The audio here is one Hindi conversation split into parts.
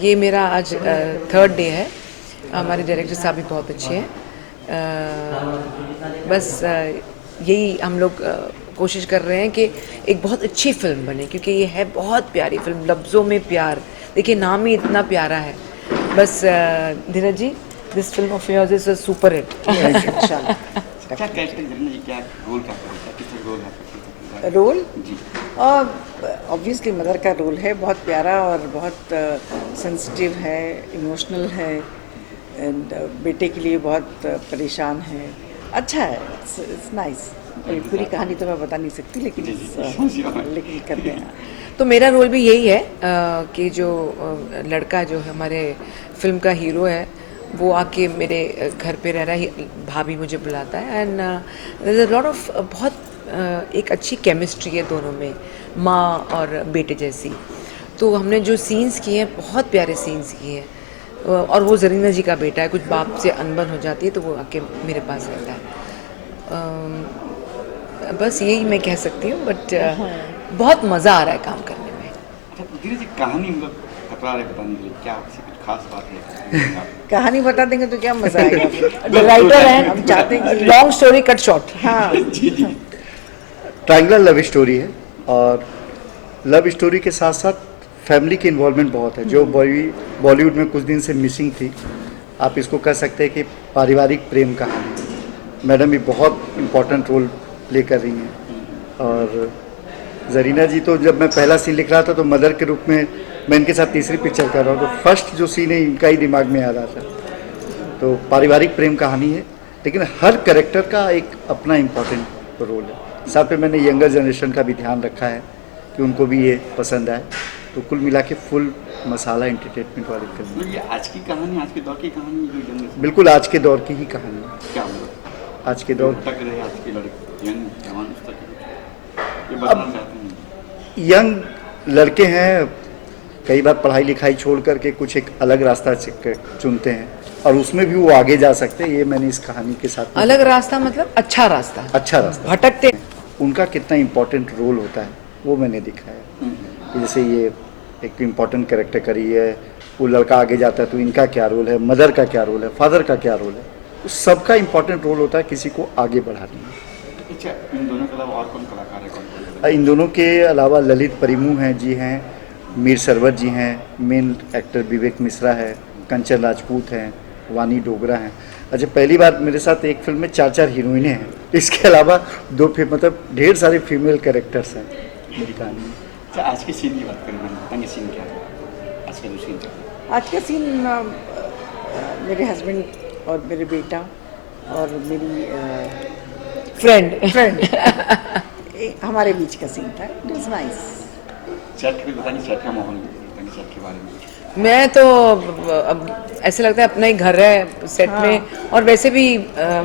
ये मेरा आज थर्ड डे है। हमारे डायरेक्टर साहब भी बहुत अच्छे हैं। बस यही हम लोग कोशिश कर रहे हैं कि एक बहुत अच्छी फिल्म बने, क्योंकि ये है बहुत प्यारी फिल्म, लफ्ज़ों में प्यार। देखिए नाम ही इतना प्यारा है। बस Dheeraj ji, this film of yours is a super hit. क्या कैरेक्टर जी, क्या रोल क्या करता है, किस रोल है रोल जी? ऑब्वियसली मदर का रोल है, बहुत प्यारा और बहुत सेंसिटिव है, इमोशनल है, एंड बेटे के लिए बहुत परेशान है। अच्छा है, इट्स नाइस। पूरी कहानी तो मैं बता नहीं सकती, लेकिन लेकिन करते हैं। तो मेरा रोल भी यही है कि जो लड़का जो हमारे फिल्म का हीरो है वो आके मेरे घर पे रह रहा है, भाभी मुझे बुलाता है, and there is a lot of बहुत एक अच्छी केमिस्ट्री है दोनों में, माँ और बेटे जैसी। तो हमने जो सीन्स किए हैं बहुत प्यारे सीन्स किए हैं, और वो जरीना जी का बेटा है, कुछ बाप से अनबन हो जाती है तो वो आके मेरे पास रहता है। बस यही मैं कह सकती हूँ, बट बहुत मज़ा आ रहा है काम करने में। अच्छा धीरे जी, कहानी मतलब तकरार है बताने के लिए, क्या ऐसी कुछ खास बात है? कहानी बता देंगे तो क्या मजा आएगा। राइटर हैं, हम चाहते हैं कि लॉन्ग स्टोरी कट शॉर्ट। हाँ, ट्रायंगुलर लव स्टोरी है, और लव स्टोरी के साथ साथ फैमिली की इन्वॉल्वमेंट बहुत है, जो बॉलीवुड में कुछ दिन से मिसिंग थी। आप इसको कह सकते हैं कि पारिवारिक प्रेम कहानी। मैडम भी बहुत इम्पोर्टेंट रोल प्ले कर रही हैं, और जरीना जी तो जब मैं पहला सीन लिख रहा था तो मदर के रूप में मैं इनके साथ तीसरी पिक्चर कर रहा हूँ, तो फर्स्ट जो सीन है इनका ही दिमाग में आ रहा था। तो पारिवारिक प्रेम कहानी है, लेकिन हर कैरेक्टर का एक अपना इम्पोर्टेंट रोल है। साथ में मैंने यंगर जनरेशन का भी ध्यान रखा है कि उनको भी ये पसंद आए। तो कुल मिला के फुल मसाला एंटरटेनमेंट वाली फिल्म है। ये आज की कहानी, आज के दौर की कहानी, जो जनरेशन बिल्कुल आज के दौर की ही कहानी है। क्या मतलब आज के दौर तक रहे, आज के लड़के यंग जवान उस तक ये बताना चाहते हैं। यंग लड़के हैं, कई बार पढ़ाई लिखाई छोड़ करके कुछ एक अलग रास्ता चुनते हैं, और उसमें भी वो आगे जा सकते हैं। ये मैंने इस कहानी के साथ अलग रास्ता मतलब अच्छा रास्ता, अच्छा रास्ता भटकते उनका कितना इम्पोर्टेंट रोल होता है वो मैंने दिखाया। कि जैसे ये एक इम्पोर्टेंट कैरेक्टर करी है, वो लड़का आगे जाता है तो इनका क्या रोल है, मदर का क्या रोल है, फादर का क्या रोल है, उस सबका इम्पोर्टेंट रोल होता है किसी को आगे बढ़ाने में। अच्छा, इन दोनों के अलावा और कौन कलाकार है, कौन? इन दोनों के अलावा ललित परिमू हैं जी, हैं मीर सरवर जी हैं, मेन एक्टर विवेक मिश्रा है, कंचन राजपूत हैं, वानी डोगरा हैं। अच्छा, पहली बार मेरे साथ एक फिल्म में 4 हीरोइनें हैं। इसके अलावा मतलब ढेर सारे फीमेल कैरेक्टर्स हैं मेरी कहानी में। अच्छा, आज के सीन की बात करें, बताएंगे सीन क्या है आज का जो सीन है? आज का सीन मेरे हस्बैंड और मेरे बेटा और मेरी फ्रेंड हमारे बीच का सीन था। It was nice. सेट के बताएंगे, सेट का माहौल बताएंगे, सेट के बारे में। मैं तो अब ऐसे लगता है अपना ही घर है सेट में, और वैसे भी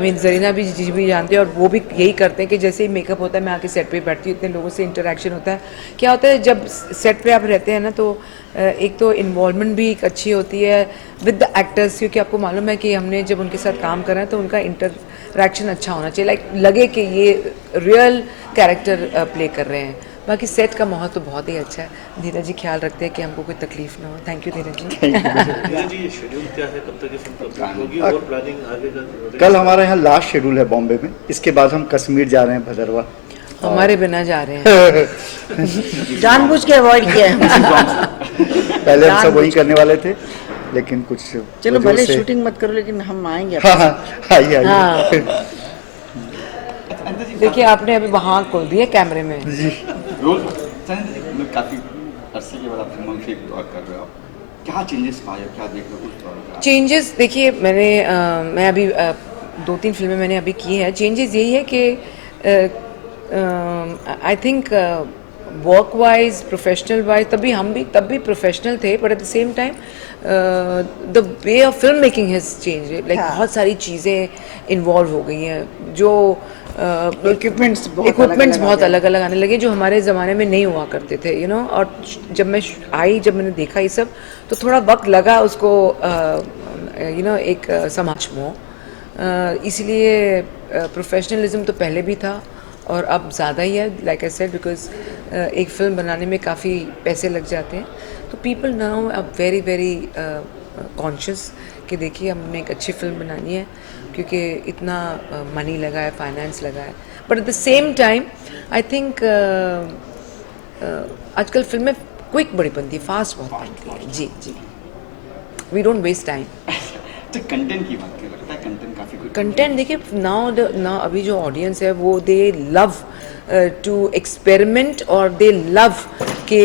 मीन जरीना भी जी भी जानते हैं, और वो भी यही करते हैं कि जैसे ही मेकअप होता है मैं आके सेट पे बैठती हूँ, इतने लोगों से इंटरेक्शन होता है। क्या होता है जब सेट पे आप रहते हैं ना, तो एक तो इन्वॉल्वमेंट भी एक अच्छी होती है विद द एक्टर्स, क्योंकि आपको मालूम है कि हमने जब उनके साथ काम करा है तो उनका इंटरेक्शन अच्छा होना चाहिए, लाइक लगे कि ये रियल कैरेक्टर प्ले कर रहे हैं। बाकी सेट का माहौल तो बहुत ही अच्छा है। धीरज जी ख्याल रखते हैं कि हमको कोई तकलीफ ना हो। थैंक यू धीरज जी। धीरज जी, ये शेड्यूल क्या है, कब तक ये फिल्म कंप्लीट होगी और प्लानिंग आगे का? कल हमारे यहाँ लास्ट शेड्यूल है बॉम्बे में, इसके बाद हम कश्मीर जा रहे हैं, भदरवा। हमारे बिना जा रहे हैं। जानबूझ के अवॉइड किया है। पहले हम सब वही करने वाले थे, लेकिन कुछ चलो वजहों भले से- शूटिंग मत करो, लेकिन हम आएंगे। हाँ हाँ, आइए आइए। हाँ, देखिए आपने अभी वहाँ खोल दिए कैमरे में। रोल मतलब काफ़ी अरसे के बाद आप फिल्मों से वर्क कर रहे हो, आप क्या चेंजेस पाए हो, क्या देख रहे हो उस दौर का? चेंजेस देखिए, मैं अभी 2-3 फिल्में मैंने अभी की है। चेंजेस यही है कि I think work wise, professional wise, तब भी प्रोफेशनल थे, but at the same time the way of film making has change. Like बहुत सारी चीज़ें इन्वॉल्व हो गई हैं, जो इक्विपमेंट्स बहुत अलग अलग आने लगे, जो हमारे ज़माने में नहीं हुआ करते थे, यू नो। और जब मैंने देखा ये सब, तो थोड़ा वक्त लगा उसको यू नो एक समझ में। इसलिए प्रोफेशनलिज्म तो पहले भी था, और अब ज़्यादा ही है, लाइक आई सेड, बिकॉज एक फिल्म बनाने में काफ़ी पैसे लग जाते हैं, तो पीपल नाउ अब वेरी वेरी कॉन्शियस कि देखिए हमने एक अच्छी फिल्म बनानी है क्योंकि इतना मनी लगा है, फाइनेंस लगा है, but at the same time I think आजकल फिल्में क्विक बड़ी बनती है, फास्ट बहुत बनती है। जी जी, वी डोंट वेस्ट टाइम। तो कंटेंट की बात करें, लगता है कंटेंट काफ़ी कुछ कंटेंट देखिए, नाउ अभी जो ऑडियंस है वो दे लव टू एक्सपेरिमेंट और दे लव कि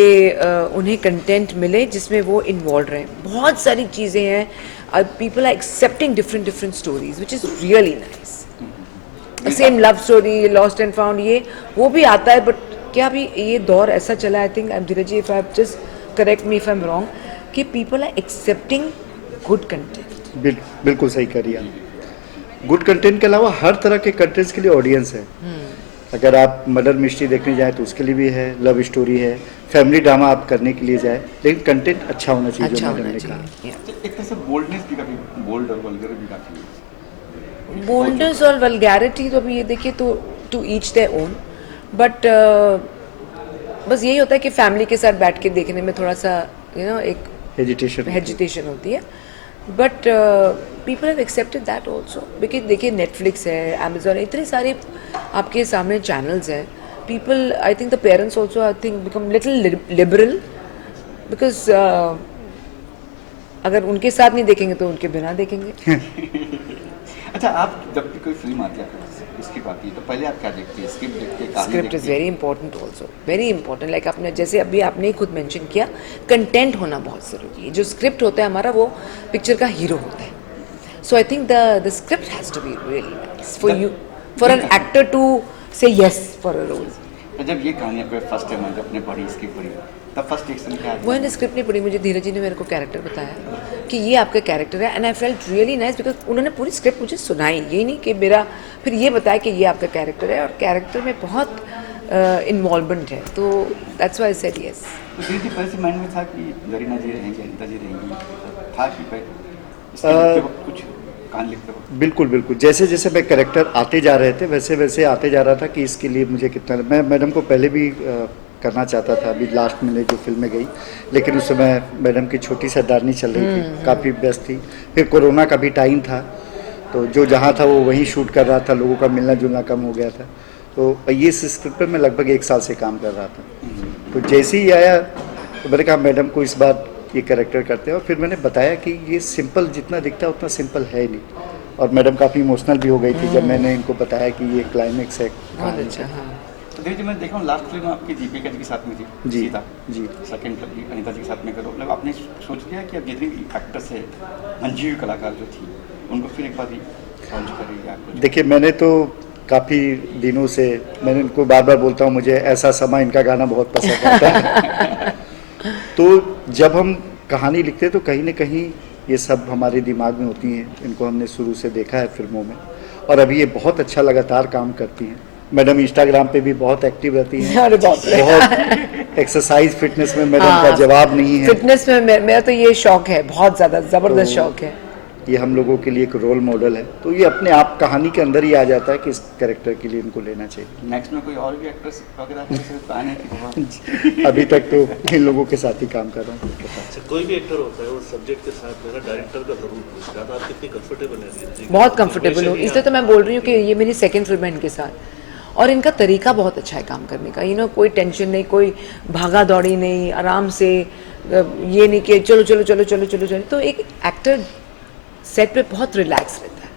उन्हें कंटेंट मिले जिसमें वो इन्वॉल्व रहें। बहुत सारी चीज़ें हैं, people are accepting different different stories which is really nice. Same love story, lost and found, ये वो भी आता है, बट क्या अभी ये दौर ऐसा चला, I think Dheeraj ji, if I just correct me if I am wrong, कि people are accepting good content. बिल्कुल सही करिए आप। गुड कंटेंट के अलावा हर तरह के कंटेंट्स के लिए ऑडियंस है। अगर आप मर्डर मिस्ट्री देखने जाए तो उसके लिए भी है, लव स्टोरी है, फैमिली ड्रामा आप करने के लिए जाए, लेकिन कंटेंट अच्छा होना चाहिए, अच्छा जो मैडम होना ने कहा। चाहिए। तो एक तरह से बोल्डनेस भी काफ़ी, बोल्ड और वल्गर भी काफ़ी बोल्डनेस और वल्गैरिटी तो अभी ये देखिए तो to each their own, but बस यही होता है कि फैमिली के साथ बैठ के देखने में थोड़ा सा एक हेजिटेशन होती है, but people have accepted that also, because देखिए नेटफ्लिक्स है, अमेजोन है, इतने सारे आपके सामने चैनल्स हैं। People, I think the parents also I think become little liberal, because अगर उनके साथ नहीं देखेंगे तो उनके बिना देखेंगे। अच्छा, आप जब भी कोई फिल्म आती है, स्क्रिप्ट आती है, तो पहले आप क्या देखते हैं? स्क्रिप्ट देखते हैं, कहानी स्क्रिप्ट इज़ देखते हैं? Very important also, very important. Like आपने जैसे अभी आपने ही खुद मेंशन किया, कंटेंट होना बहुत ज़रूरी है। जो स्क्रिप्ट होता है हमारा, वो पिक्चर का हीरो होता है। So I think the script has to be really nice for you, for an actor to say yes for a role. तो जब ये कहानी आपको फर्स्ट टाइम जब आपने पढ़ी, स्क्रिप्ट पढ़ी, तब फर्स्ट रिएक्शन क्या वो मैंने स्क्रिप्ट नहीं पढ़ी, मुझे धीरज जी ने मेरे को कैरेक्टर बताया कि ये आपका कैरेक्टर है, and I felt really nice, because उन्होंने पूरी स्क्रिप्ट मुझे सुनाई, ये नहीं कि मेरा, फिर ये बताया कि ये आपका कैरेक्टर है, और कैरेक्टर में बहुत इन्वॉल्वमेंट है, तो that's why I said yes. तो धीरे धीरे पहले से माइंड में था कि जरीना जी रहेंगी, अनिता जी रहेंगी, था कि भाई इसके लिखते वक्त कुछ कहानी लिखते वक्त? बिल्कुल बिल्कुल, जैसे जैसे मैं कैरेक्टर आते जा रहे थे वैसे वैसे आते जा रहा था कि इसके लिए मुझे कितना, मैं मैडम को पहले भी करना चाहता था, अभी लास्ट में जो फिल्म में गई, लेकिन उस समय मैडम की छोटी सरदारनी चल रही थी, काफ़ी व्यस्त थी, फिर कोरोना का भी टाइम था, तो जो जहाँ था वो वहीं शूट कर रहा था, लोगों का मिलना जुलना कम हो गया था, तो ये स्क्रिप्ट पर मैं लगभग 1 साल से काम कर रहा था। तो जैसे ही आया तो मैंने कहा मैडम को इस बार ये कैरेक्टर करते हैं, और फिर मैंने बताया कि ये सिंपल जितना दिखता है उतना सिंपल है नहीं, और मैडम काफ़ी इमोशनल भी हो गई थी जब मैंने इनको बताया कि ये क्लाइमेक्स है। बहुत अच्छा। हाँ, तो धीरे धीरे मैं देखा हूँ लास्ट फिल्म आपकी दीपिका जी के साथ में थी, जी, सीता जी। सेकंड फिल्म अनिता जी के साथ में करो, मतलब आपने सोच लिया कि अब जितनी भी एक्टर्स है, मंझी हुई कलाकार जो थी, उनको फिर एक बार ही लॉन्च करेंगे आप? देखिए मैंने तो काफ़ी दिनों से, मैंने इनको बार बार बोलता हूँ मुझे ऐसा समा इनका गाना बहुत पसंद आता है। तो जब हम कहानी लिखते हैं तो कहीं ना कहीं ये सब हमारे दिमाग में होती हैं, इनको हमने शुरू से देखा है फिल्मों में, और अभी ये बहुत अच्छा लगातार काम करती हैं। मैडम इंस्टाग्राम पे भी बहुत एक्टिव रहती हैं, अरे बाप रे। बहुत एक्सरसाइज फिटनेस में मैडम का जवाब नहीं है। फिटनेस में मेरा तो ये शौक है, बहुत ज़्यादा ज़बरदस्त शौक है। ये हम लोगों के लिए एक रोल मॉडल है, तो ये अपने आप कहानी के अंदर ही आ जाता है कि इस कैरेक्टर के लिए इनको लेना चाहिए। नेक्स्ट में कोई और भी एक्टर्स वगैरह प्लान है कि बहुत? अभी तक तो इन लोगों के साथ ही काम कर रहा हूँ। अच्छा, कोई भी एक्टर होता है वो सब्जेक्ट के साथ मेरा डायरेक्टर का जरूर पूछता है, आप कितनी कंफर्टेबल है? बहुत कंफर्टेबल हूँ, इसलिए तो मैं बोल रही हूँ कि ये मेरी सेकंड फिल्म है इनके साथ, और इनका तरीका बहुत अच्छा है काम करने का। कोई टेंशन नहीं, कोई भागा दौड़ी नहीं, आराम से, ये नहीं कि चलो चलो चलो चलो चलो चलो। तो एक एक्टर सेट पे बहुत रिलैक्स रहता है,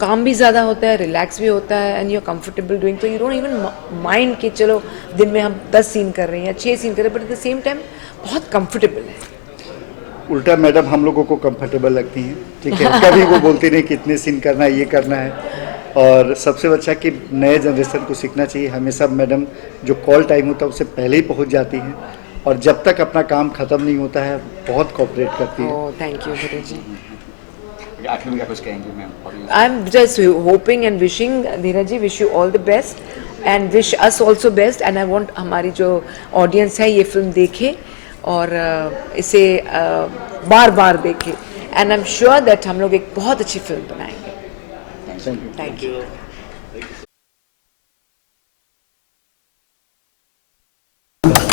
काम भी ज़्यादा होता है, रिलैक्स भी होता है, and you are comfortable doing, तो यू डोंट इवन माइंड कि चलो दिन में हम 10 सीन कर रहे हैं या 6 सीन कर रहे हैं, but at the same time बहुत कंफर्टेबल है। उल्टा मैडम हम लोगों को कंफर्टेबल लगती हैं, ठीक है, कभी वो बोलती नहीं कितने सीन करना है, ये करना है। और सबसे अच्छा कि नए जनरेशन को सीखना चाहिए, हमेशा मैडम जो कॉल टाइम होता है उससे पहले ही पहुंच जाती हैं, और जब तक अपना काम ख़त्म नहीं होता है बहुत कोऑपरेट करती है। Oh thank you Dheeraj ji. आखिर में क्या कुछ कहेंगे ma'am? I am just hoping and wishing, Dheeraj ji wish you all the best and wish us also best, and I want हमारी जो ऑडियंस है ये फिल्म देखे और इसे बार बार देखे, and I am sure that हम लोग एक बहुत अच्छी फिल्म बनाएंगे। Thank you. Thank you. Thank you.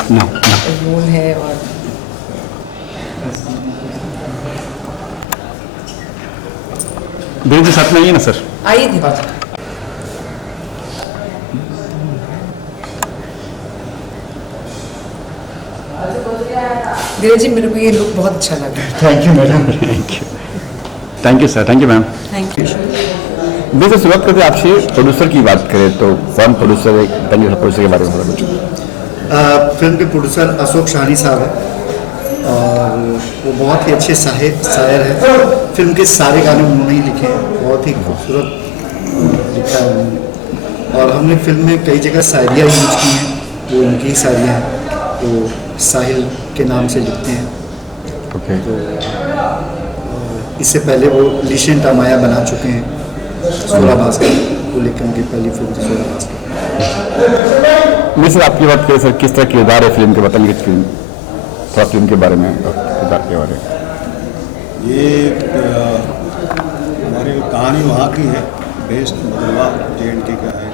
No, no. Moon है और धीरज जी साथ में आइए ना सर। आई थी बात। धीरज जी मेरे को ये लुक बहुत अच्छा लगा। Thank you madam. Thank you sir, thank you ma'am. Thank you. देखिए शुरुआत करते हैं आपसे, प्रोड्यूसर की बात करें तो कौन प्रोड्यूसर है, बताइए प्रोड्यूसर के बारे में थोड़ा कुछ। फिल्म के प्रोड्यूसर अशोक शानी साहब हैं और वो बहुत ही अच्छे शायर हैं। फिल्म के सारे गाने उन्होंने ही लिखे हैं, बहुत ही खूबसूरत लिखा है उन्होंने। और हमने फिल्म में कई जगह शायरियाँ यूज की हैं, वो उनकी ही शायरियाँ हैं, वो साहिल के नाम से लिखते हैं। ओके। तो इससे पहले वो लिशन टामाया बना चुके हैं, सोलह भास्कर को लेकर उनकी पहली फिल्म थी सोलह भास्कर। मैं सर आपकी बात करें सर, किस तरह किरदार है फिल्म के, बताइए फिल्म थोड़ा फिल्म के बारे में, किरदार के बारे में। ये हमारी कहानी वहाँ की है, बेस्ड मधुरवा JNK का है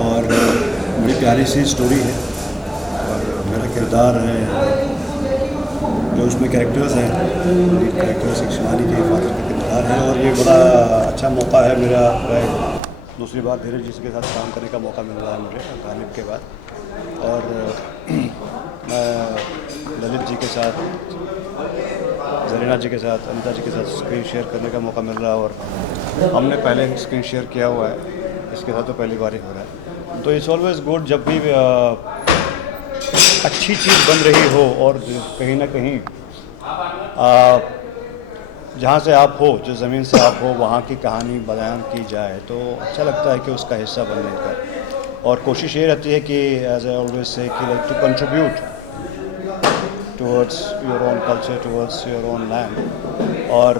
और बड़ी प्यारी सी स्टोरी है। और मेरा किरदार है, जो उसमें कैरेक्टर्स हैं, लीड कैरेक्टर्स एक शिवानी के फादर का किरदार है। और ये बड़ा अच्छा मौका है मेरा, दूसरी बार धीरज जी के साथ काम करने का मौका मिल रहा है मुझे गालिब के बाद। और मैं ललित जी के साथ, जरीना जी के साथ, अनिता जी के साथ स्क्रीन शेयर करने का मौका मिल रहा है। और हमने पहले स्क्रीन शेयर किया हुआ है, इसके साथ तो पहली बार ही हो रहा है। तो इट्स ऑलवेज गुड जब भी अच्छी चीज़ बन रही हो और कहीं ना कहीं जहाँ से आप हो, जिस ज़मीन से आप हो, वहाँ की कहानी बयान की जाए तो अच्छा लगता है कि उसका हिस्सा बनने का। और कोशिश ये रहती है कि एज आई ऑलवेज से कि like to contribute towards your own culture, towards your own land. और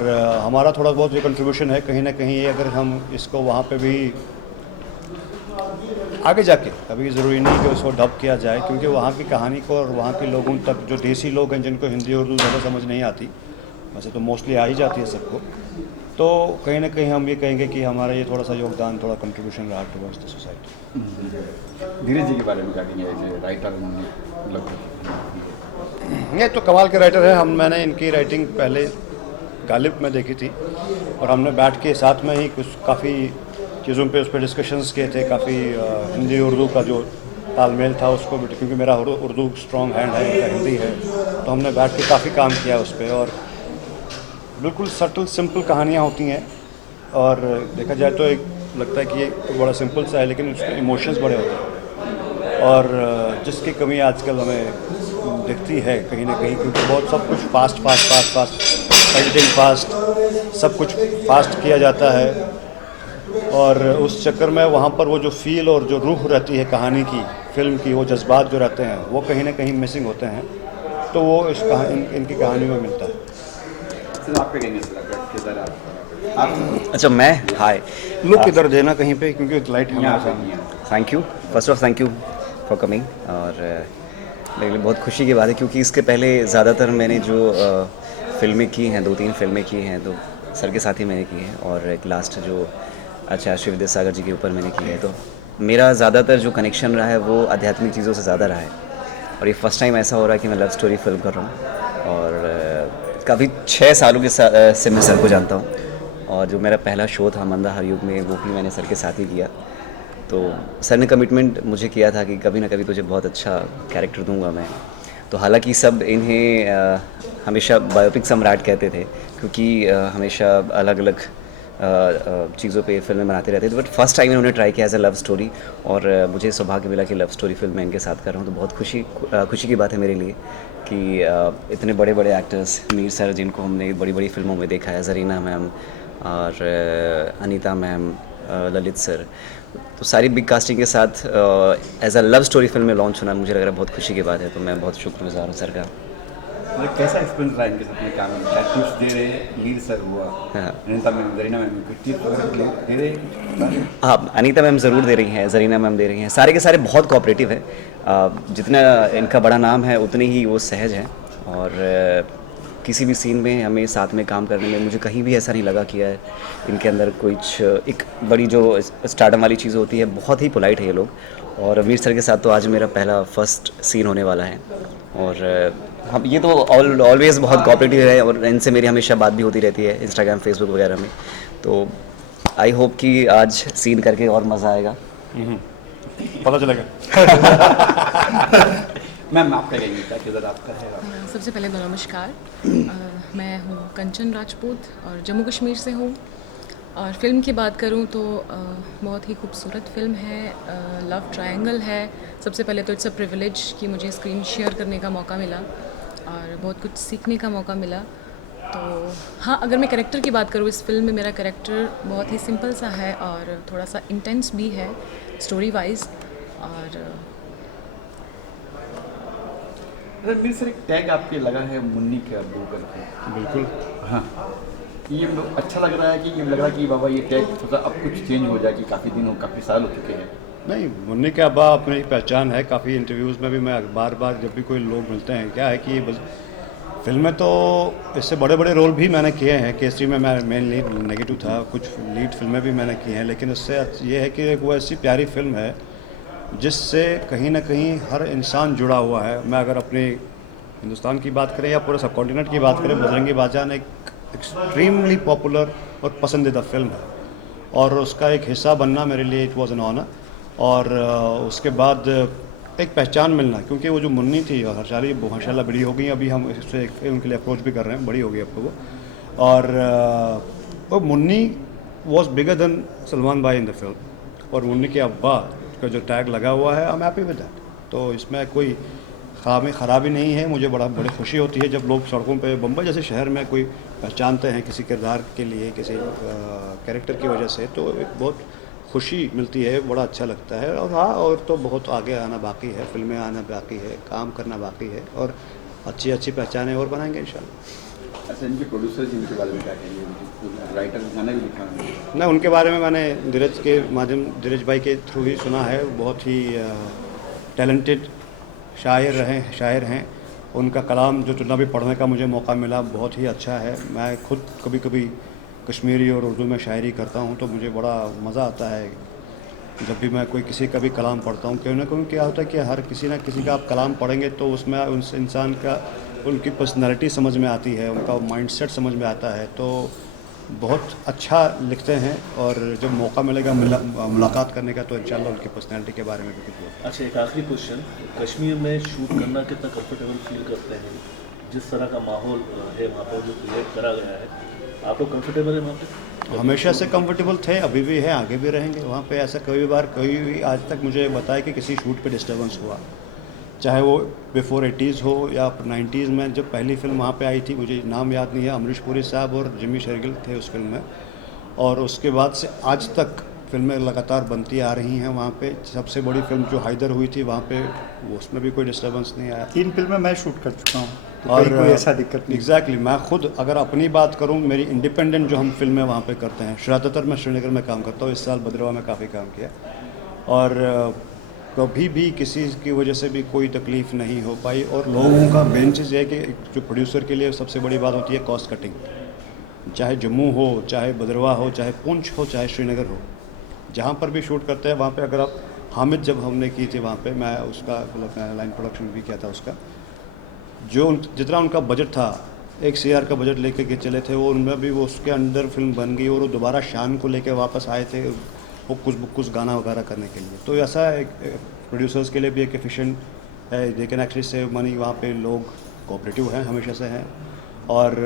हमारा थोड़ा बहुत ये कंट्रीब्यूशन है कहीं ना कहीं, अगर हम इसको वहाँ पे भी आगे जाके, कभी ज़रूरी नहीं कि उसको डब किया जाए, क्योंकि वहाँ की कहानी को और वहाँ के लोगों तक, जो देसी लोग हैं जिनको हिंदी उर्दू ज़्यादा समझ नहीं आती, वैसे तो मोस्टली आ ही जाती है सबको, तो कहीं ना कहीं हम ये कहेंगे कि हमारा ये थोड़ा सा योगदान, थोड़ा कंट्रीब्यूशन रहा टुवर्ड्स द सोसाइटी। धीरज जी के बारे में क्या कहेंगे, राइटर मतलब ये तो कमाल के राइटर है। मैंने इनकी राइटिंग पहले गालिब में देखी थी और हमने बैठ के साथ में ही कुछ काफ़ी चीज़ों पे उस पर डिस्कशंस किए थे। काफ़ी हिंदी उर्दू का जो तालमेल था उसको भी, क्योंकि मेरा उर्दू स्ट्रॉन्ग हैंड है, इनका हिंदी है, तो हमने बैठ के काफ़ी काम किया उस पर। और बिल्कुल सटल सिंपल कहानियाँ होती हैं और देखा जाए तो एक लगता है कि ये बड़ा सिंपल सा है, लेकिन उसके इमोशंस बड़े होते हैं और जिसकी कमी आजकल हमें दिखती है कहीं ना कहीं, क्योंकि बहुत सब कुछ फास्ट एडिटिंग फास्ट, सब कुछ फास्ट किया जाता है और उस चक्कर में वहाँ पर वो जो फील और जो रूह रहती है कहानी की, फिल्म की, वो जज्बात जो रहते हैं वो कहीं ना कहीं मिसिंग होते हैं, तो वो इनकी कहानी में मिलता है। आपके कहने से लगा किधर आप अच्छा मैं हाय लुक इधर देना कहीं पे, क्योंकि लाइट हमारे सामने है। Thank you, first of thank you for coming. और मेरे लिए बहुत खुशी की बात है क्योंकि इसके पहले ज़्यादातर मैंने जो फिल्में की हैं, 2-3 फिल्में की हैं, तो सर के साथ ही मैंने की हैं और एक लास्ट जो अच्छा श्री विद्यासागर जी के ऊपर मैंने की है। तो मेरा ज़्यादातर जो कनेक्शन रहा है वो आध्यात्मिक चीज़ों से ज़्यादा रहा है और ये फर्स्ट टाइम ऐसा हो रहा है कि मैं लव स्टोरी फिल्म कर रहा हूँ और काफ़ी 6 सालों के से मैं सर को जानता हूँ और जो मेरा पहला शो था मंदा हर युग में, वो भी मैंने सर के साथ ही किया। तो सर ने कमिटमेंट मुझे किया था कि कभी ना कभी तुझे बहुत अच्छा कैरेक्टर दूंगा मैं। तो हालांकि सब इन्हें हमेशा बायोपिक सम्राट कहते थे क्योंकि हमेशा अलग अलग चीज़ों पे फिल्में बनाते रहते थे, बट फर्स्ट टाइम इन्होंने ट्राई किया एज अ लव स्टोरी और मुझे सौभाग्य मिला कि लव स्टोरी फिल्म मैं इनके साथ कर रहा हूँ। तो बहुत खुशी की बात है मेरे लिए कि इतने बड़े बड़े एक्टर्स, मीर सर जिनको हमने बड़ी बड़ी फिल्मों में देखा है, जरीना मैम और अनीता मैम, ललित सर, तो सारी बिग कास्टिंग के साथ as a love story film में लॉन्च होना मुझे लग रहा है बहुत खुशी की बात है। तो मैं बहुत शुक्रगुजार हूँ सर का। मतलब कैसा एक्सपीरियंस रहा इनके साथ में काम में? टिप्स दे रहे, लीड सर हुआ, अनीता मैम, जरीना मैम कुछ टिप्स वगैरह दे रहे? हाँ, अनीता मैम ज़रूर दे रही हैं, जरीना मैम दे रही हैं, सारे के सारे बहुत कोऑपरेटिव हैं। जितना इनका बड़ा नाम है उतने ही वो सहज हैं और किसी भी सीन में हमें साथ में काम करने में मुझे कहीं भी ऐसा नहीं लगा कि यार इनके अंदर कुछ एक बड़ी जो स्टार्टअप वाली चीज़ होती है, बहुत ही पोलाइट है ये लोग। और वीर सर के साथ तो आज मेरा पहला फर्स्ट सीन होने वाला है और हम ये तो ऑलवेज़ बहुत कोऑपरेटिव है और इनसे मेरी हमेशा बात भी होती रहती है इंस्टाग्राम फेसबुक वगैरह में। तो आई होप कि आज सीन करके और मज़ा आएगा। पता चलेगा। मैम आप करेंगे क्या किधर आपका है? सबसे पहले तो नमस्कार। मैं हूँ कंचन राजपूत और जम्मू कश्मीर से हूँ। और फिल्म की बात करूँ तो बहुत ही खूबसूरत फिल्म है, लव ट्रायंगल है। सबसे पहले तो इट्स अ प्रिविलेज कि मुझे स्क्रीन शेयर करने का मौका मिला और बहुत कुछ सीखने का मौका मिला। तो हाँ, अगर मैं कैरेक्टर की बात करूँ, इस फिल्म में मेरा कैरेक्टर बहुत ही सिंपल सा है और थोड़ा सा इंटेंस भी है स्टोरी वाइज। और रणबीर सर, एक टैग आपके लगा है मुन्नी के अब्बू करके। बिल्कुल। हाँ, ये अच्छा लग रहा है कि ये लग रहा है कि बाबा ये टैग थोड़ा अब कुछ चेंज हो जाए कि काफ़ी दिन हो, काफ़ी साल हो चुके हैं? नहीं, मुन्नी के अब्बा अपनी पहचान है। काफ़ी इंटरव्यूज़ में भी मैं बार बार जब भी कोई लोग मिलते हैं, क्या है कि फिल्में तो इससे बड़े बड़े रोल भी मैंने किए हैं। केसरी में मैं मेन लीड नेगेटिव था, कुछ लीड फिल्में भी मैंने की हैं, लेकिन उससे ये है कि वो ऐसी प्यारी फिल्म है जिससे कहीं ना कहीं हर इंसान जुड़ा हुआ है। मैं अगर अपने हिंदुस्तान की बात करें या पूरे सब कॉन्टिनेंट की बात करें, बजरंगी भाईजान एक एक्सट्रीमली पॉपुलर और पसंदीदा फिल्म है और उसका एक हिस्सा बनना मेरे लिए इट वाज एन ऑनर। और उसके बाद एक पहचान मिलना, क्योंकि वो जो मुन्नी थी और हर्षाली माशाल्लाह बड़ी हो गई, अभी हम इससे एक फिल्म के लिए अप्रोच भी कर रहे हैं, बड़ी हो गई अब तो वो। और वो Munni was bigger than Salman भाई इन द फिल्म। और मुन्नी के अब्बा का जो टैग लगा हुआ है, I am happy with that. तो इसमें कोई खराबी नहीं है। मुझे बड़ी खुशी होती है जब लोग सड़कों पे बम्बई जैसे शहर में कोई पहचानते हैं किसी किरदार के लिए, किसी कैरेक्टर की वजह से, तो एक बहुत खुशी मिलती है, बड़ा अच्छा लगता है। और हाँ, और तो बहुत आगे आना बाकी है, फिल्में आना बाकी है, काम करना बाकी है और अच्छी अच्छी पहचानें और बनाएंगे इंशाल्लाह। अच्छा, इनके प्रोड्यूसर जी इनके बारे में क्या कहेंगे? राइटर गाना भी लिखा है ना, उनके बारे में मैंने धीरज भाई के थ्रू ही सुना है। बहुत ही टैलेंटेड शायर हैं। उनका कलाम जो चुना भी पढ़ने का मुझे मौका मिला, बहुत ही अच्छा है। मैं खुद कभी कभी कश्मीरी और उर्दू में शायरी करता हूँ, तो मुझे बड़ा मज़ा आता है जब भी मैं कोई किसी का भी कलाम पढ़ता हूँ। क्यों ना क्यों क्या होता है कि हर किसी ना किसी का आप कलाम पढ़ेंगे तो उसमें उस इंसान का, उनकी पर्सनैलिटी समझ में आती है, उनका माइंडसेट समझ में आता है। तो बहुत अच्छा लिखते हैं और जब मौका मिलेगा मुलाकात करने का, तो इंशाल्लाह उनकी पर्सनैलिटी के बारे में भी कुछ बोलूँगा। अच्छा, एक आखिरी क्वेश्चन, कश्मीर में शूट करना कितना कंफर्टेबल फील करते हैं? जिस तरह का माहौल है वहाँ पर जो क्रिएट करा गया है, आप लोग कंफर्टेबल हैं वहाँ पे? हमेशा से कंफर्टेबल थे, अभी भी हैं, आगे भी रहेंगे। वहाँ पे ऐसा कोई भी आज तक मुझे बताया कि किसी शूट पे डिस्टर्बेंस हुआ, चाहे वो बिफोर 80s हो या 90s में। जब पहली फिल्म वहाँ पे आई थी, मुझे नाम याद नहीं है, अमरीश पुरी साहब और जिमी शेरगिल थे उस फिल्म में, और उसके बाद से आज तक फिल्में लगातार बनती आ रही हैं वहाँ पे। सबसे बड़ी फिल्म जो हैदर हुई थी वहाँ पे, उसमें भी कोई डिस्टर्बेंस नहीं आया। 3 फिल्में मैं शूट कर चुका हूँ, तो और कोई ऐसा दिक्कत नहीं। एग्जैक्टली मैं खुद अगर अपनी बात करूं, मेरी इंडिपेंडेंट जो हम फिल्में वहाँ पे करते हैं, ज़्यादातर मैं श्रीनगर में काम करता हूँ, इस साल भद्रवाह में काफ़ी काम किया, और कभी भी किसी की वजह से भी कोई तकलीफ़ नहीं हो पाई। और लोगों का मेन चीज़ है कि जो प्रोड्यूसर के लिए सबसे बड़ी बात होती है कॉस्ट कटिंग। चाहे जम्मू हो, चाहे भद्रवाह हो, चाहे पुंछ हो, चाहे श्रीनगर हो, जहाँ पर भी शूट करते हैं वहाँ पे, अगर आप हामिद जब हमने की थी वहाँ पे, मैं उसका मतलब लाइन प्रोडक्शन भी किया था उसका, जो जितना उनका बजट था, 1 CR का बजट लेके के चले थे वो, उनमें भी वो उसके अंदर फिल्म बन गई और वो दोबारा शान को लेके वापस आए थे वो कुछ गाना वगैरह करने के लिए। तो ऐसा एक प्रोड्यूसर्स के लिए भी एक एफिशिएंट है, they can actually save money. वहाँ पे लोग कोऑपरेटिव हैं, हमेशा से हैं। और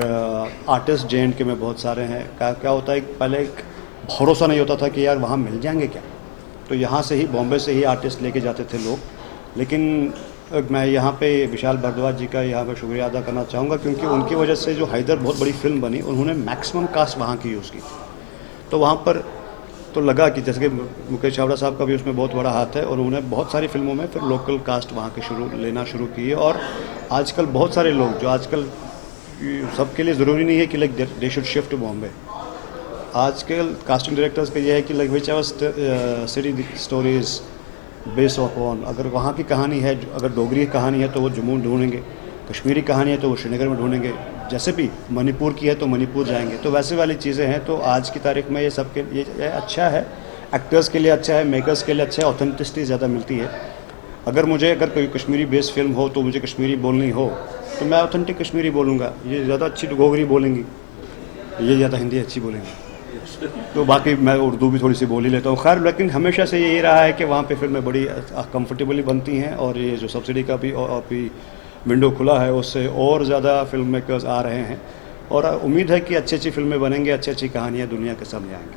आर्टिस्ट JNK में बहुत सारे हैं। क्या होता है, पहले एक भरोसा नहीं होता था कि यार वहाँ मिल जाएंगे क्या, तो यहाँ से ही, बॉम्बे से ही आर्टिस्ट लेके जाते थे लोग। लेकिन मैं यहाँ पे विशाल भारद्वाज जी का यहाँ पे शुक्रिया अदा करना चाहूँगा, क्योंकि उनकी वजह से जो हैदर बहुत बड़ी फिल्म बनी, उन्होंने मैक्सिमम कास्ट वहाँ की यूज़ की। तो वहाँ पर तो लगा कि जैसे कि मुकेश चावड़ा साहब का भी उसमें बहुत बड़ा हाथ है, और उन्होंने बहुत सारी फिल्मों में फिर लोकल कास्ट वहाँ के लेना शुरू की है। और आजकल बहुत सारे लोग जो आजकल, सबके लिए ज़रूरी नहीं है कि like they should shift to Bombay. आजकल कास्टिंग डायरेक्टर्स का ये है कि like whichever city stories based upon, अगर वहाँ की कहानी है, अगर डोगरी की कहानी है तो वो जम्मू ढूंढेंगे, कश्मीरी कहानी है तो वो श्रीनगर में ढूंढेंगे, जैसे भी मणिपुर की है तो मणिपुर जाएंगे, तो वैसे वाली चीज़ें हैं। तो आज की तारीख में ये सब के ये अच्छा है, एक्टर्स के लिए अच्छा है, मेकर्स के लिए अच्छा है, ऑथेंटिसिटी ज़्यादा मिलती है। अगर कोई कश्मीरी बेस्ड फिल्म हो तो मुझे कश्मीरी बोलनी हो तो मैं ऑथेंटिक कश्मीरी बोलूँगा। ये ज़्यादा अच्छी गोगरी बोलेंगी, ये ज़्यादा हिंदी अच्छी बोलेंगी, तो बाकी मैं उर्दू भी थोड़ी सी बोल ही लेता हूँ। खैर, लेकिन हमेशा से यही रहा है कि वहाँ पे फिल्में बड़ी कंफर्टेबली बनती हैं, और ये जो सब्सिडी का भी अभी विंडो खुला है उससे और ज़्यादा फिल्म मेकर्स आ रहे हैं, और उम्मीद है कि अच्छी अच्छी फिल्में बनेंगी, अच्छी अच्छी कहानियाँ दुनिया के सामने आएंगी।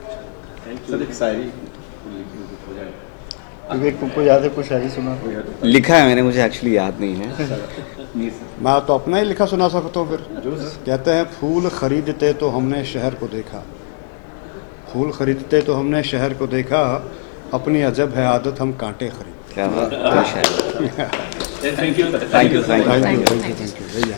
विवेक, तुमको याद है कुछ शायरी सुना? लिखा है मैंने, मुझे एक्चुअली याद नहीं है। मैं तो अपना ही लिखा सुना सकता हूँ फिर। कहते हैं, फूल खरीदते तो हमने शहर को देखा, फूल खरीदते तो हमने शहर को देखा, अपनी अजब है आदत हम कांटे खरीद। क्या बात है। Thank you. Thank you, thank you.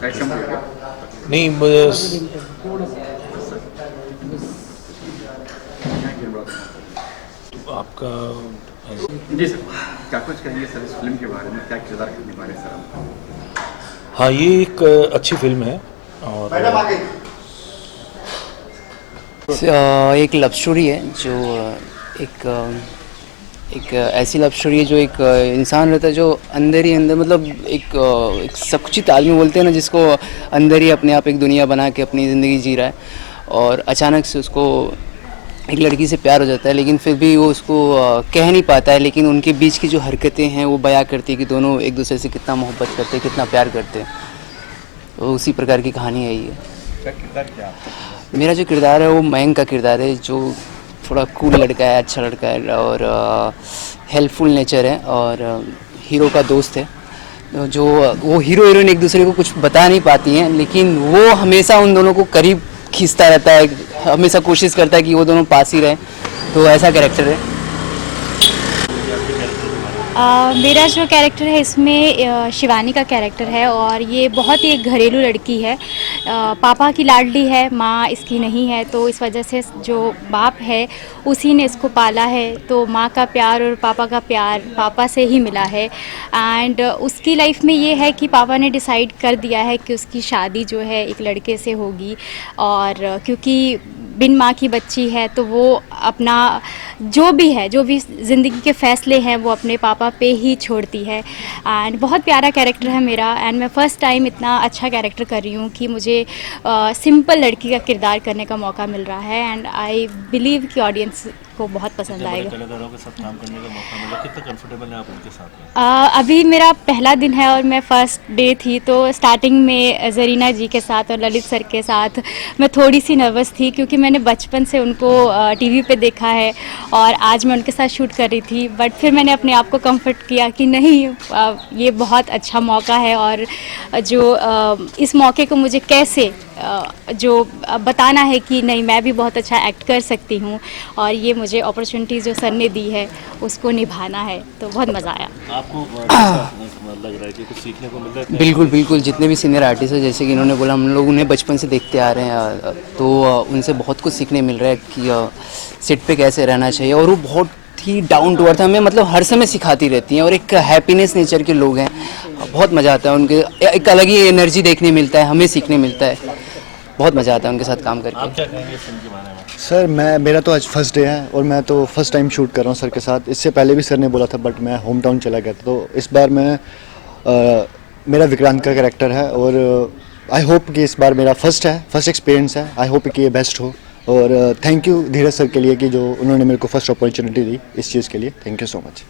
कैसे मिलेगा? नहीं बस आपका जी सर, क्या कुछ कहेंगे सर इस फिल्म के बारे में, क्या किरदार करने वाले सर आप? हाँ, ये एक अच्छी फिल्म है और एक लव स्टोरी है जो एक ऐसी लव स्टोरी है जो एक इंसान रहता है जो अंदर ही अंदर, मतलब एक सकुचित आदमी बोलते हैं ना, जिसको अंदर ही अपने आप एक दुनिया बना के अपनी ज़िंदगी जी रहा है, और अचानक से उसको एक लड़की से प्यार हो जाता है, लेकिन फिर भी वो उसको कह नहीं पाता है, लेकिन उनके बीच की जो हरकतें हैं वो बयां करती है कि दोनों एक दूसरे से कितना मोहब्बत करते हैं, कितना प्यार करते हैं। तो उसी प्रकार की कहानी है ये। क्या किरदार क्या? मेरा जो किरदार है वो मयंक का किरदार है, जो थोड़ा कूल लड़का है, अच्छा लड़का है और हेल्पफुल नेचर है, और हीरो का दोस्त है। जो वो हीरो हीरोइन एक दूसरे को कुछ बता नहीं पाती हैं, लेकिन वो हमेशा उन दोनों को करीब खींचता रहता है, हमेशा कोशिश करता है कि वो दोनों पास ही रहें। तो ऐसा कैरेक्टर है। मेरा जो कैरेक्टर है इसमें शिवानी का कैरेक्टर है, और ये बहुत ही एक घरेलू लड़की है। पापा की लाडली है, माँ इसकी नहीं है, तो इस वजह से जो बाप है उसी ने इसको पाला है। तो माँ का प्यार और पापा का प्यार पापा से ही मिला है। एंड उसकी लाइफ में ये है कि पापा ने डिसाइड कर दिया है कि उसकी शादी जो है एक लड़के से होगी, और क्योंकि बिन माँ की बच्ची है तो वो अपना जो भी ज़िंदगी के फ़ैसले हैं वो अपने पापा पे ही छोड़ती है। एंड बहुत प्यारा कैरेक्टर है मेरा, एंड मैं फ़र्स्ट टाइम इतना अच्छा कैरेक्टर कर रही हूँ कि मुझे सिंपल लड़की का किरदार करने का मौका मिल रहा है, एंड आई बिलीव कि ऑडियंस को बहुत पसंद आएगा। कलाकारों के साथ काम करने का मौका मिला, कितना कंफर्टेबल है आप उनके साथ? अभी मेरा पहला दिन है और मैं फ़र्स्ट डे थी, तो स्टार्टिंग में जरीना जी के साथ और ललित सर के साथ मैं थोड़ी सी नर्वस थी, क्योंकि मैंने बचपन से उनको टीवी पे देखा है और आज मैं उनके साथ शूट कर रही थी। बट फिर मैंने अपने आप को कंफर्ट किया कि नहीं, ये बहुत अच्छा मौका है, और जो इस मौके को मुझे कैसे जो बताना है कि नहीं, मैं भी बहुत अच्छा एक्ट कर सकती हूँ, और ये मुझे अपॉर्चुनिटी जो सर ने दी है उसको निभाना है। तो बहुत मज़ा आया। आपको लग रहा है कि कुछ सीखने को मिल रहा है? बिल्कुल बिल्कुल, जितने भी सीनियर आर्टिस्ट हैं, जैसे कि इन्होंने बोला, हम लोग उन्हें बचपन से देखते आ रहे हैं, तो उनसे बहुत कुछ सीखने मिल रहा है कि सेट पे कैसे रहना चाहिए, और वो बहुत ही डाउन टू अर्थ हमें मतलब हर समय सिखाती रहती हैं, और एक हैप्पीनेस नेचर के लोग हैं। बहुत मज़ा आता है उनके, एक अलग ही एनर्जी देखने मिलता है, हमें सीखने मिलता है। बहुत मज़ा आता है उनके साथ काम करके। आप क्या कहेंगे फिल्म के बारे में? सर मेरा तो आज फर्स्ट डे है और मैं तो फर्स्ट टाइम शूट कर रहा हूँ सर के साथ। इससे पहले भी सर ने बोला था बट मैं होम टाउन चला गया था, तो इस बार मेरा विक्रांत का कैरेक्टर है और आई होप कि इस बार मेरा फर्स्ट एक्सपीरियंस है। आई होप कि ये बेस्ट हो और थैंक यू धीरज सर के लिए कि जो उन्होंने मेरे को फर्स्ट अपॉर्चुनिटी दी इस चीज़ के लिए। Thank you so much.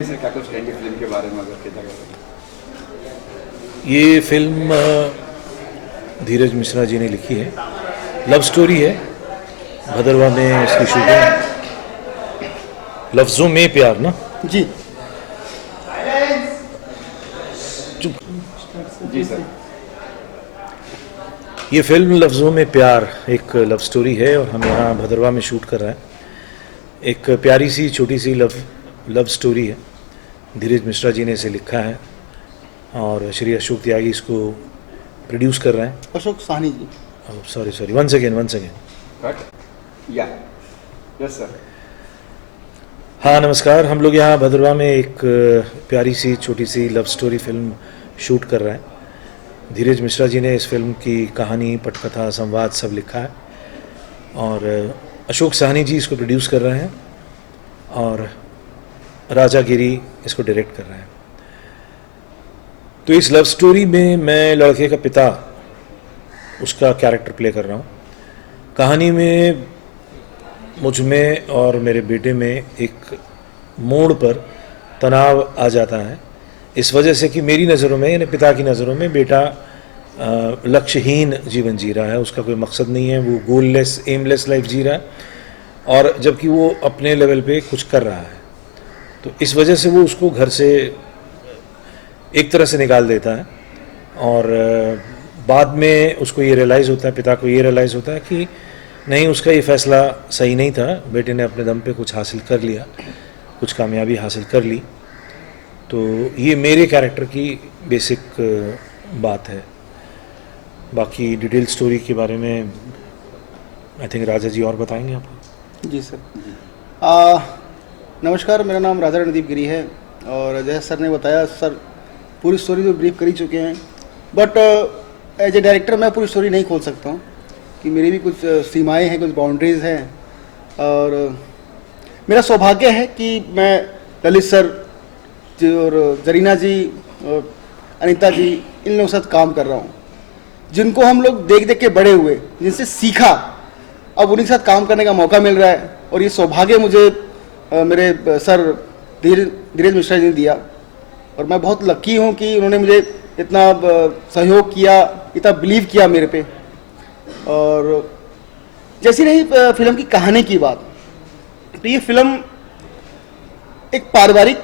Sir क्या कुछ कहेंगे फिल्म के बारे में अगर कितना ये फिल्म धीरज मिश्रा जी ने लिखी है, लव स्टोरी है। भदरवा में इसकी शूटिंग, लफ्ज़ों में प्यार ना जी जी सर। ये फिल्म लफ्ज़ों में प्यार एक लव स्टोरी है और हम यहाँ भदरवा में शूट कर रहे हैं। एक प्यारी सी छोटी सी लव स्टोरी है। धीरज मिश्रा जी ने इसे लिखा है और श्री अशोक त्यागी इसको प्रोड्यूस कर रहे हैं। Ashok Sahni ji. Sorry one second या यस सर। हाँ नमस्कार, हम लोग यहाँ भदरवा में एक प्यारी सी छोटी सी लव स्टोरी फिल्म शूट कर रहे हैं। धीरज मिश्रा जी ने इस फिल्म की कहानी, पटकथा, संवाद सब लिखा है और अशोक साहनी जी इसको प्रोड्यूस कर रहे हैं और राजा गिरी इसको डायरेक्ट कर रहे हैं। तो इस लव स्टोरी में मैं लड़के का पिता, उसका कैरेक्टर प्ले कर रहा हूँ। कहानी में मुझ में और मेरे बेटे में एक मोड़ पर तनाव आ जाता है, इस वजह से कि मेरी नज़रों में यानी पिता की नज़रों में बेटा लक्ष्यहीन जीवन जी रहा है। उसका कोई मकसद नहीं है, वो गोललेस एमलेस लाइफ जी रहा है और जबकि वो अपने लेवल पे कुछ कर रहा है। तो इस वजह से वो उसको घर से एक तरह से निकाल देता है और बाद में उसको ये रियलाइज़ होता है, पिता को ये रियलाइज़ होता है कि नहीं, उसका ये फ़ैसला सही नहीं था। बेटे ने अपने दम पे कुछ हासिल कर लिया, कुछ कामयाबी हासिल कर ली। तो ये मेरे कैरेक्टर की बेसिक बात है। बाकी डिटेल स्टोरी के बारे में आई थिंक राजा जी और बताएंगे आपको। जी सर। नमस्कार, मेरा नाम राजा रणदीप गिरी है और जैसे सर ने बताया, सर पूरी स्टोरी तो ब्रीफ कर ही चुके हैं, बट एज ए डायरेक्टर मैं पूरी स्टोरी नहीं खोल सकता हूँ कि मेरी भी कुछ सीमाएं हैं, कुछ बाउंड्रीज़ हैं। और मेरा सौभाग्य है कि मैं ललित सर जी और जरीना जी और अनीता जी, इन लोगों के साथ काम कर रहा हूँ, जिनको हम लोग देख देख के बड़े हुए, जिनसे सीखा, अब उन्हीं के साथ काम करने का मौका मिल रहा है। और ये सौभाग्य मुझे मेरे सर धीरज मिश्रा जी ने दिया और मैं बहुत लकी हूँ कि उन्होंने मुझे इतना सहयोग किया, इतना बिलीव किया मेरे पे। और जैसी रही फिल्म की कहानी की बात, तो ये फिल्म एक पारिवारिक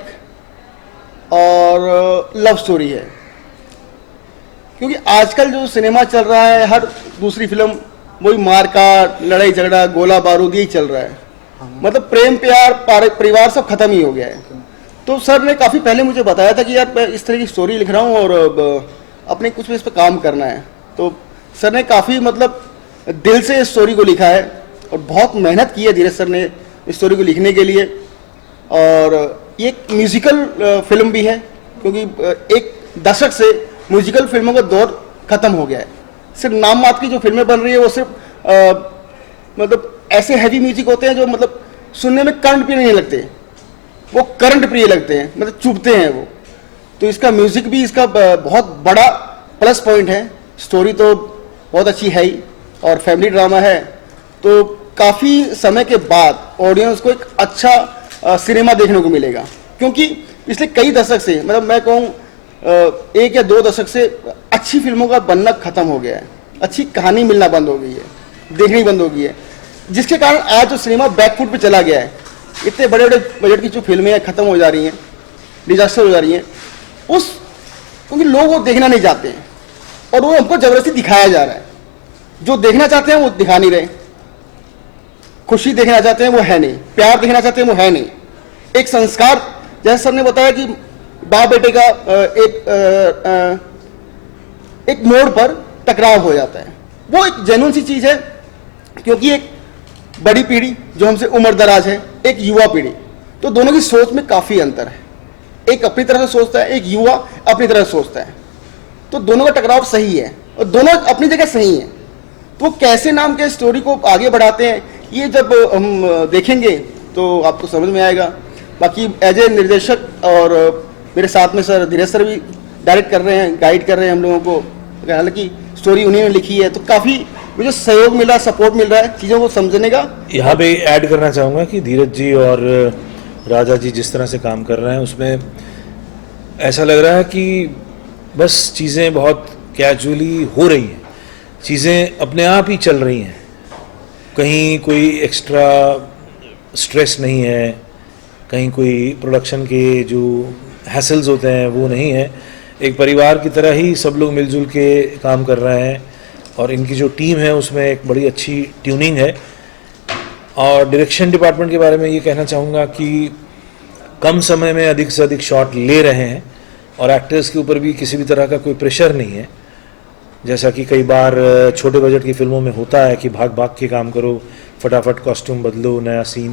और लव स्टोरी है, क्योंकि आजकल जो सिनेमा चल रहा है, हर दूसरी फिल्म वही मारकाट, लड़ाई झगड़ा, गोला बारूद यही चल रहा है। मतलब प्रेम प्यार, परिवार सब खत्म ही हो गया है। तो सर ने काफ़ी पहले मुझे बताया था कि यार मैं इस तरह की स्टोरी लिख रहा हूँ और अपने कुछ भी इस पर काम करना है। तो सर ने काफ़ी मतलब दिल से इस स्टोरी को लिखा है और बहुत मेहनत की है धीरज सर ने इस स्टोरी को लिखने के लिए। और ये एक म्यूज़िकल फिल्म भी है, क्योंकि एक दशक से म्यूज़िकल फिल्मों का दौर ख़त्म हो गया है। सिर्फ नाम मात्र की जो फिल्में बन रही है वो सिर्फ मतलब ऐसे हैवी म्यूजिक होते हैं जो मतलब सुनने में करंट प्रिय नहीं लगते, वो करंट प्रिय लगते हैं, मतलब चुभते हैं वो। तो इसका म्यूजिक भी इसका बहुत बड़ा प्लस पॉइंट है। स्टोरी तो बहुत अच्छी है ही और फैमिली ड्रामा है, तो काफ़ी समय के बाद ऑडियंस को एक अच्छा सिनेमा देखने को मिलेगा, क्योंकि पिछले कई दशक से, मतलब मैं कहूँ 1 या 2 दशक से अच्छी फिल्मों का बनना खत्म हो गया है, अच्छी कहानी मिलना बंद हो गई है, देखनी बंद हो गई है, जिसके कारण आज जो सिनेमा बैकफुट पे चला गया है। इतने बड़े बड़े बजट की जो फिल्में हैं खत्म हो जा रही हैं, डिजास्टर हो जा रही हैं, क्योंकि लोग वो देखना नहीं चाहते हैं और वो हमको जबरदस्ती दिखाया जा रहा है। जो देखना चाहते हैं वो दिखा नहीं रहे, खुशी देखना चाहते हैं वो है नहीं, प्यार देखना चाहते हैं वो है नहीं, एक संस्कार, जैसे सर ने बताया कि बाप बेटे का एक मोड़ पर टकराव हो जाता है, वो एक जेन्युइन सी चीज है। क्योंकि एक बड़ी पीढ़ी जो हमसे उम्र दराज है, एक युवा पीढ़ी, तो दोनों की सोच में काफी अंतर है। एक अपनी तरह से सोचता है, एक युवा अपनी तरह से सोचता है, तो दोनों का टकराव सही है और दोनों अपनी जगह सही है। तो कैसे नाम के स्टोरी को आगे बढ़ाते हैं, ये जब हम देखेंगे तो आपको समझ में आएगा। बाकी एज ए निर्देशक और मेरे साथ में सर धीरज सर भी डायरेक्ट कर रहे हैं, गाइड कर रहे हैं हम लोगों को, हालांकि स्टोरी उन्हीं ने लिखी है, तो काफ़ी मुझे सहयोग मिला, सपोर्ट मिल रहा है चीज़ों को समझने का। यहाँ पे ऐड करना चाहूँगा कि धीरज जी और राजा जी जिस तरह से काम कर रहे हैं, उसमें ऐसा लग रहा है कि बस चीज़ें बहुत कैजुअली हो रही हैं, चीज़ें अपने आप ही चल रही हैं, कहीं कोई एक्स्ट्रा स्ट्रेस नहीं है, कहीं कोई प्रोडक्शन के जो हैसल्स होते हैं वो नहीं है। एक परिवार की तरह ही सब लोग मिलजुल के काम कर रहे हैं और इनकी जो टीम है उसमें एक बड़ी अच्छी ट्यूनिंग है। और डायरेक्शन डिपार्टमेंट के बारे में ये कहना चाहूँगा कि कम समय में अधिक से अधिक शॉट ले रहे हैं और एक्टर्स के ऊपर भी किसी भी तरह का कोई प्रेशर नहीं है, जैसा कि कई बार छोटे बजट की फिल्मों में होता है कि भाग भाग के काम करो, फटाफट कॉस्ट्यूम बदलो, नया सीन।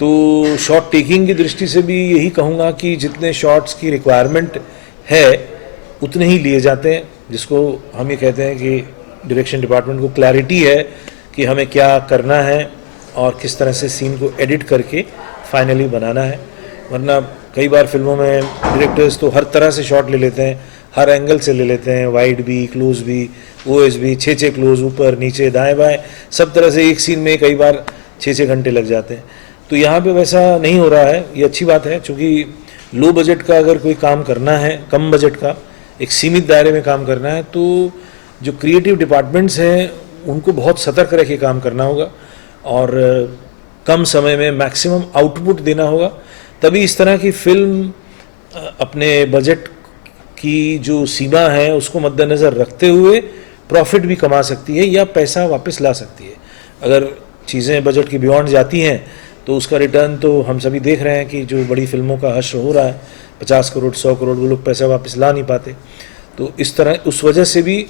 तो शॉट टेकिंग की दृष्टि से भी यही कहूँगा कि जितने शॉट्स की रिक्वायरमेंट है उतने ही लिए जाते हैं, जिसको हम ये कहते हैं कि डायरेक्शन डिपार्टमेंट को क्लैरिटी है कि हमें क्या करना है और किस तरह से सीन को एडिट करके फाइनली बनाना है। वरना कई बार फिल्मों में डायरेक्टर्स तो हर तरह से शॉट ले लेते हैं, हर एंगल से ले लेते हैं, वाइड भी, क्लोज भी, ओएस भी, 6 क्लोज, ऊपर नीचे दाएं बाएं, सब तरह से एक सीन में कई बार 6 घंटे लग जाते हैं। तो यहाँ पे वैसा नहीं हो रहा है, ये अच्छी बात है, क्योंकि लो बजट का अगर कोई काम करना है, कम बजट का एक सीमित दायरे में काम करना है, तो जो क्रिएटिव डिपार्टमेंट्स हैं उनको बहुत सतर्क रह के काम करना होगा और कम समय में मैक्सिमम आउटपुट देना होगा, तभी इस तरह की फिल्म अपने बजट की जो सीमा है उसको मद्देनज़र रखते हुए प्रॉफिट भी कमा सकती है या पैसा वापस ला सकती है। अगर चीज़ें बजट की बियॉन्ड जाती हैं तो उसका रिटर्न तो हम सभी देख रहे हैं कि जो बड़ी फिल्मों का हश्र हो रहा है, 50 करोड़ 100 करोड़, वो लोग पैसा वापस ला नहीं पाते। तो इस तरह उस वजह से भी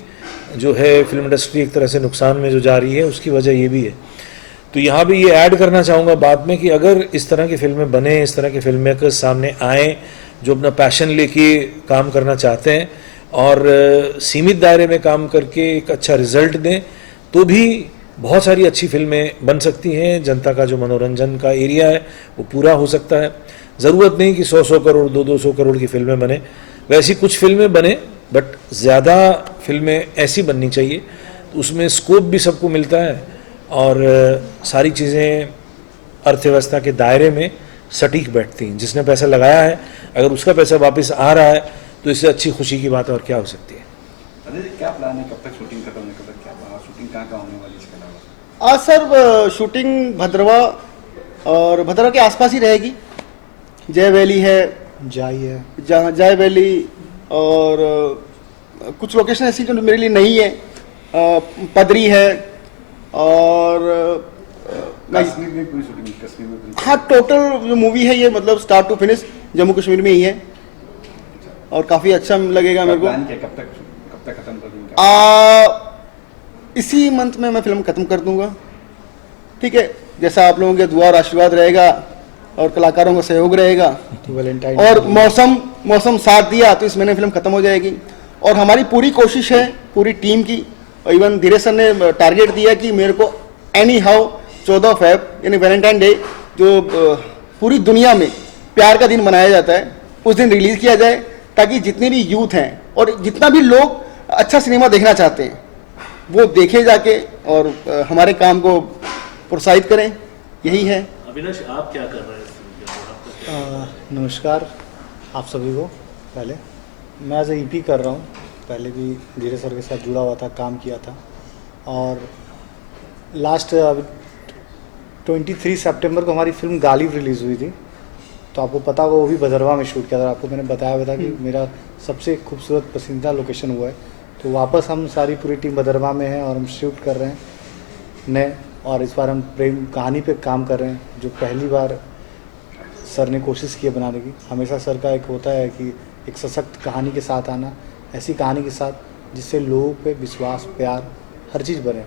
जो है फिल्म इंडस्ट्री एक तरह से नुकसान में जो जा रही है, उसकी वजह ये भी है। तो यहाँ भी ये ऐड करना चाहूँगा बाद में कि अगर इस तरह की फिल्में बने, इस तरह के फिल्म मेकर्स सामने आएँ जो अपना पैशन लेके काम करना चाहते हैं और सीमित दायरे में काम करके एक अच्छा रिजल्ट दें, तो भी बहुत सारी अच्छी फिल्में बन सकती हैं। जनता का जो मनोरंजन का एरिया है वो पूरा हो सकता है। ज़रूरत नहीं कि 100 करोड़ 200 करोड़ की फिल्में बने, वैसी कुछ फिल्में बने, बट ज़्यादा फिल्में ऐसी बननी चाहिए तो उसमें स्कोप भी सबको मिलता है और सारी चीज़ें अर्थव्यवस्था के दायरे में सटीक बैठती हैं। जिसने पैसा लगाया है अगर उसका पैसा वापस आ रहा है तो इससे अच्छी खुशी की बात और क्या हो सकती है। अरे क्या प्लान है, कब तक शूटिंग खत्म होने, कब तक क्या शूटिंग कहाँ होने वाली इसके अलावा? आज सर शूटिंग भद्रवा और भद्रवा के आसपास ही रहेगी। जय वैली है, जय वैली और कुछ लोकेशन ऐसी जो मेरे लिए नहीं है, पदरी है और कश्मीर में पूरी शूटिंग, कश्मीर में पूरी। हाँ, टोटल जो मूवी है ये मतलब start to finish Jammu Kashmir में ही है और काफ़ी अच्छा लगेगा मेरे को। कब तक खत्म कर दूँगा? इसी मंथ में मैं फिल्म खत्म कर दूंगा। ठीक है, जैसा आप लोगों के दुआ और आशीर्वाद रहेगा और कलाकारों का सहयोग रहेगा और मौसम साथ दिया तो इस महीने फिल्म खत्म हो जाएगी। और हमारी पूरी कोशिश है पूरी टीम की और इवन धीरज सर ने टारगेट दिया कि मेरे को एनी हाउ 14 फेब यानी वैलेंटाइन डे जो पूरी दुनिया में प्यार का दिन मनाया जाता है उस दिन रिलीज़ किया जाए, ताकि जितने भी यूथ हैं और जितना भी लोग अच्छा सिनेमा देखना चाहते हैं वो देखे जाके और हमारे काम को प्रोत्साहित करें, यही है। अविनाश, आप क्या कर रहे हैं इस फिल्म के? नमस्कार आप सभी को। पहले मैं एज EP कर रहा हूँ, पहले भी धीरज सर के साथ जुड़ा हुआ था, काम किया था। और लास्ट 23 सितंबर को हमारी फिल्म गालिब रिलीज़ हुई थी, तो आपको पता होगा वो भी भदरवा में शूट किया था। आपको मैंने बताया हुआ था कि मेरा सबसे खूबसूरत पसंदीदा लोकेशन हुआ है। तो वापस हम सारी पूरी टीम भदरवा में है और हम शूट कर रहे हैं नए, और इस बार हम प्रेम कहानी पे काम कर रहे हैं जो पहली बार सर ने कोशिश की है बनाने की। हमेशा सर का एक होता है कि एक सशक्त कहानी के साथ आना, ऐसी कहानी के साथ जिससे लोगों पे विश्वास, प्यार, हर चीज़ बने।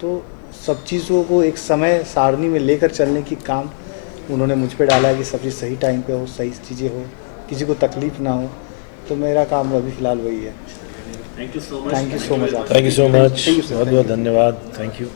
तो सब चीज़ों को एक समय सारणी में लेकर चलने की काम उन्होंने मुझ पे डाला है कि सब चीज़ सही टाइम पे हो, सही चीज़ें हो, किसी को तकलीफ़ ना हो। तो मेरा काम अभी फ़िलहाल वही है। Thank you so much. Thank you so much. Thank you so much, बहुत बहुत धन्यवाद, थैंक यू।